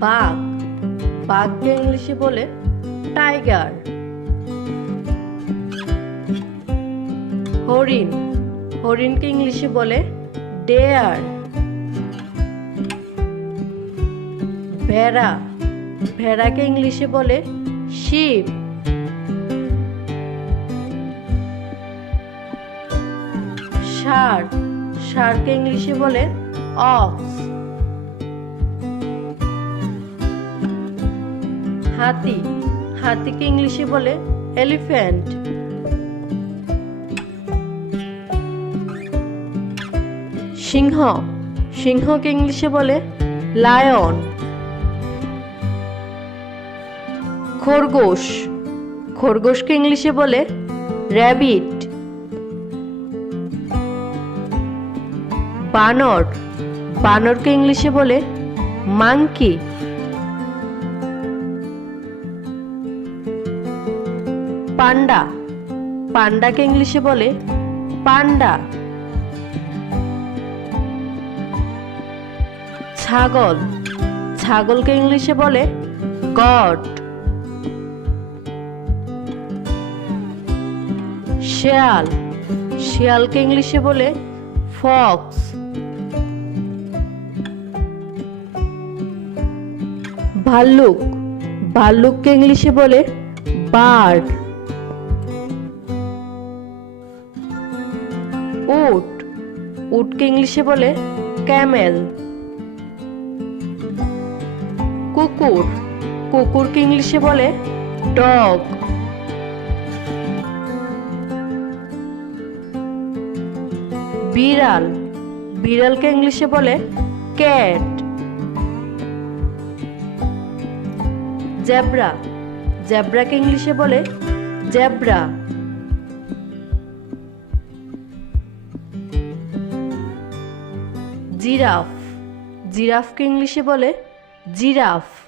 বাঘ, বাঘকে ইংলিশে বলে টাইগার। হরিণ, হরিণকে ইংলিশে বলে ডেয়ার। ভেড়া, ভেড়াকে ইংলিশে বলে শিপ। ষাঁড়, ষাঁড়কে ইংলিশে বলে অক্স। হাতি, হাতিকে ইংলিশে বলে এলিফ্যান্ট। সিংহ, সিংহকে ইংলিশে বলে লায়ন। খরগোশ, খরগোশকে ইংলিশে বলে র্যাবিট। বানর, বানরকে ইংলিশে বলে মাংকি। পান্ডা, পান্ডাকে ইংলিশে বলে পান্ডা। ছাগল, ছাগলকে ইংলিশে বলে গট। শেয়াল, শেয়ালকে ইংলিশে বলে ফক্স। ভাল্লুক, ভাল্লুককে ইংলিশে বলে বার্ড। উট, উটকে ইংলিশে বলে ক্যামেল। কুকুর, কুকুরকে ইংলিশে বলে ডগ। বিড়াল, বিড়ালকে ইংলিশে বলে ক্যাট। জেব্রা, জেব্রাকে ইংলিশে বলে জেব্রা। জিরাফ, জিরাফকে ইংলিশে বলে জিরাফ।